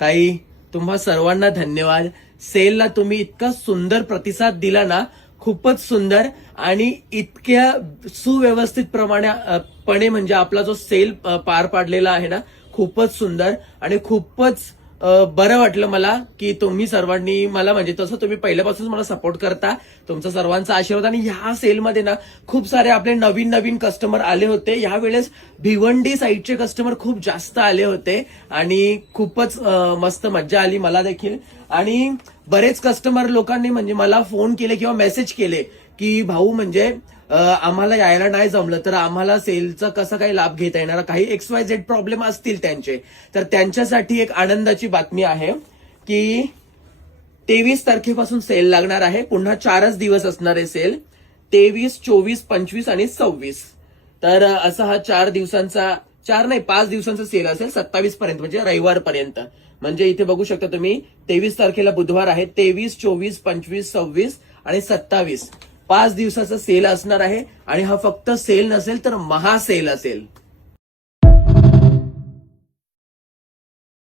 ताई तुम्हा सर्वांना धन्यवाद. सेलला तुम्ही इतका सुंदर प्रतिसाद दिला ना, खूपच सुंदर. आणि इतक्या सुव्यवस्थित पणे म्हणजे आपला जो सेल पार पाडलेला आहे ना, खूपच सुंदर आणि खूपच बरं वाटलं मला की तुम्ही सर्वांनी मला म्हणजे तसं तुम्ही पहिल्यापासून मला सपोर्ट करता. तुमचा सर्वांचा आशीर्वाद. आणि ह्या सेलमध्ये ना खूप सारे आपले नवीन नवीन कस्टमर आले होते. यावेळेस भिवंडी साईडचे कस्टमर खूप जास्त आले होते आणि खूपच मस्त मज्जा आली मला देखील. आणि बरेच कस्टमर लोकांनी म्हणजे मला फोन केले किंवा मेसेज केले की भाऊ म्हणजे आम्हाला यायला नाही जमलं तर आम्हाला सेलचा कसा काही लाभ घेता येणार, काही XYZ प्रॉब्लेम असतील त्यांचे, तर त्यांच्यासाठी एक आनंदाची बातमी आहे की 23 तारखेपासून सेल लागणार आहे. पुन्हा 4च दिवस असणार आहे सेल, 23, 24, 25 आणि 26. तर असा हा 5 दिवसांचा सेल असेल 27 पर्यंत म्हणजे रविवारपर्यंत. म्हणजे इथे बघू शकता तुम्ही 23 तारखेला बुधवार आहे, 23, 24, 25, 26 आणि 27 5 दिवसाचा सेल असणार आहे. आणि हा फक्त सेल नसेल तर महासेल असेल.